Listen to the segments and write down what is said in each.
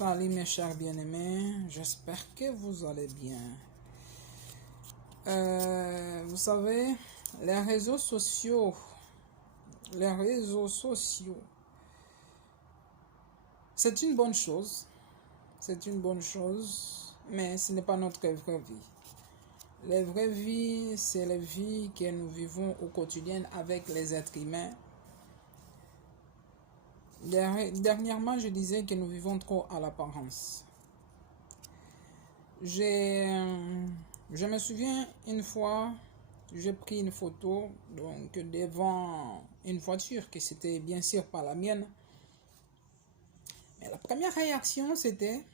Salut mes chers bien-aimés, j'espère que vous allez bien. Vous savez, les réseaux sociaux, c'est une bonne chose, mais ce n'est pas notre vraie vie. La vraie vie, c'est la vie que nous vivons au quotidien avec les êtres humains. Dernièrement, je disais que nous vivons trop à l'apparence. Je me souviens une fois, j'ai pris une photo donc devant une voiture qui c'était bien sûr pas la mienne. Mais la première réaction c'était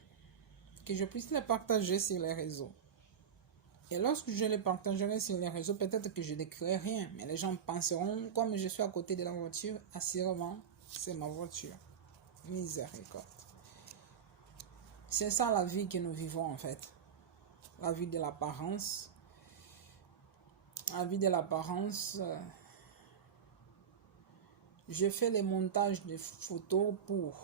que je puisse la partager sur les réseaux. Et lorsque je le partagerai sur les réseaux, peut-être que je n'écrirai rien, mais les gens penseront comme je suis à côté de la voiture, assurément c'est ma voiture. Miséricorde. C'est ça la vie que nous vivons en fait. La vie de l'apparence. La vie de l'apparence. Je fais les montages de photos pour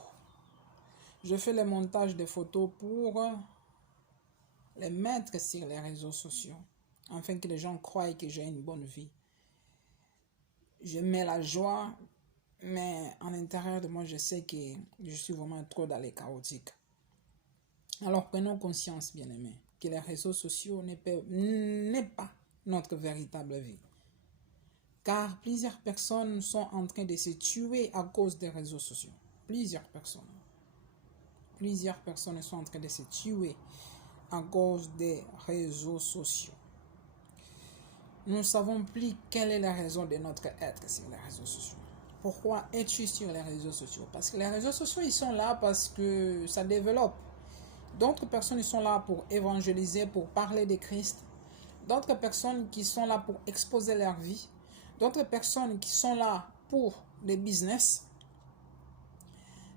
les mettre sur les réseaux sociaux afin que les gens croient que j'ai une bonne vie. Je mets la joie, mais à l'intérieur de moi, je sais que je suis vraiment trop dans les chaotiques. Alors prenons conscience, bien-aimés, que les réseaux sociaux n'est pas notre véritable vie. Car plusieurs personnes sont en train de se tuer à cause des réseaux sociaux. Plusieurs personnes sont en train de se tuer à cause des réseaux sociaux. Nous ne savons plus quelle est la raison de notre être sur les réseaux sociaux. Pourquoi es-tu sur les réseaux sociaux? Parce que les réseaux sociaux, ils sont là parce que ça développe. D'autres personnes ils sont là pour évangéliser, pour parler de Christ. D'autres personnes qui sont là pour exposer leur vie. D'autres personnes qui sont là pour des business.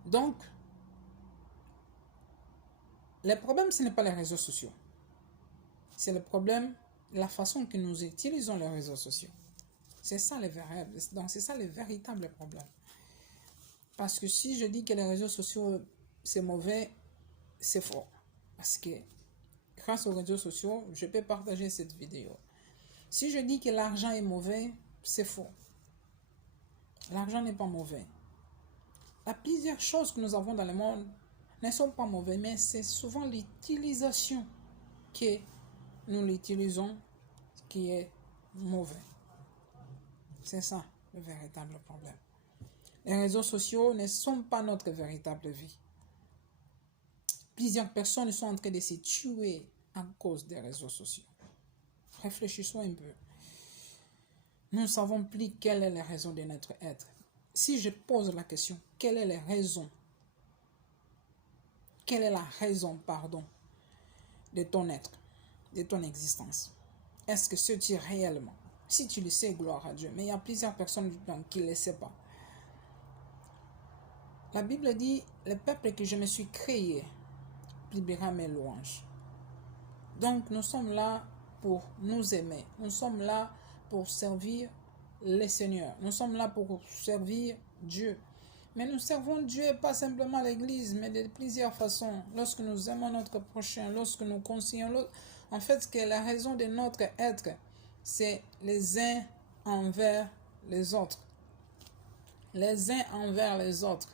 Donc, le problème, ce n'est pas les réseaux sociaux. C'est le problème, la façon que nous utilisons les réseaux sociaux. C'est ça le véritable problème. Parce que si je dis que les réseaux sociaux, c'est mauvais, c'est faux. Parce que grâce aux réseaux sociaux, je peux partager cette vidéo. Si je dis que l'argent est mauvais, c'est faux. L'argent n'est pas mauvais. Il y a plusieurs choses que nous avons dans le monde ne sont pas mauvaises, mais c'est souvent l'utilisation que nous l'utilisons qui est mauvais. C'est ça le véritable problème. Les réseaux sociaux ne sont pas notre véritable vie. Plusieurs personnes sont en train de se tuer à cause des réseaux sociaux. Réfléchissons un peu. Nous ne savons plus quelle est la raison de notre être. Si je pose la question, quelle est la raison de ton être, de ton existence? Est-ce que c'est-tu réellement? Si tu le sais, gloire à Dieu. Mais il y a plusieurs personnes qui ne le savent pas. La Bible dit, le peuple que je me suis créé publiera mes louanges. Donc nous sommes là pour nous aimer. Nous sommes là pour servir le Seigneur. Nous sommes là pour servir Dieu. Mais nous servons Dieu pas simplement à l'église, mais de plusieurs façons. Lorsque nous aimons notre prochain, lorsque nous conseillons l'autre. En fait, que la raison de notre être, c'est les uns envers les autres. Les uns envers les autres.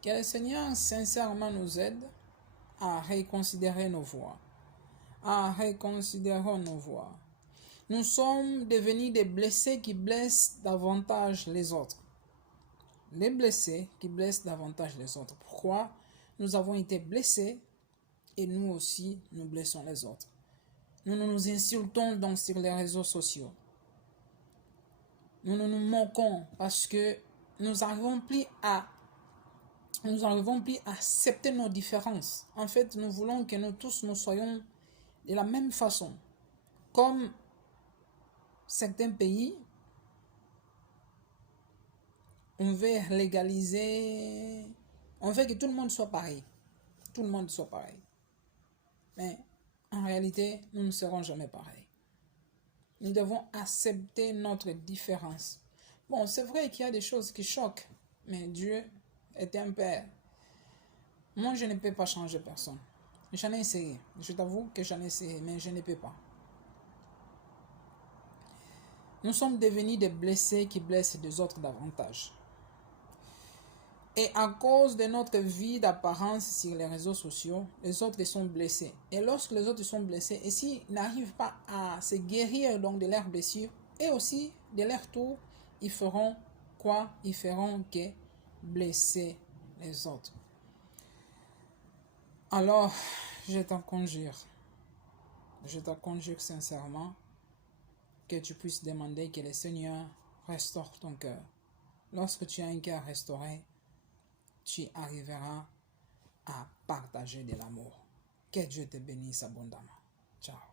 Que le Seigneur sincèrement nous aide à reconsidérer nos voies. Nous sommes devenus des blessés qui blessent davantage les autres. Les blessés qui blessent davantage les autres. Pourquoi? Nous avons été blessés et nous aussi, nous blessons les autres. Nous nous insultons sur les réseaux sociaux. Nous nous moquons parce que nous n'arrivons plus à accepter nos différences. En fait, nous voulons que nous tous nous soyons de la même façon. Comme certains pays, on veut légaliser, on veut que tout le monde soit pareil. Mais en réalité, nous ne serons jamais pareils. Nous devons accepter notre différence. Bon, c'est vrai qu'il y a des choses qui choquent, mais Dieu est un Père. Moi, je ne peux pas changer personne. J'en ai essayé. Je t'avoue que j'en ai essayé, mais je ne peux pas. Nous sommes devenus des blessés qui blessent les autres davantage. Et à cause de notre vie d'apparence sur les réseaux sociaux, les autres sont blessés. Et lorsque les autres sont blessés, et s'ils n'arrivent pas à se guérir donc de leurs blessures, et aussi de leur tour, ils feront quoi? Ils feront que blesser les autres. Alors, je t'en conjure sincèrement que tu puisses demander que le Seigneur restaure ton cœur. Lorsque tu as un cœur restauré, tu arriveras à partager de l'amour. Que Dieu te bénisse abondamment. Ciao.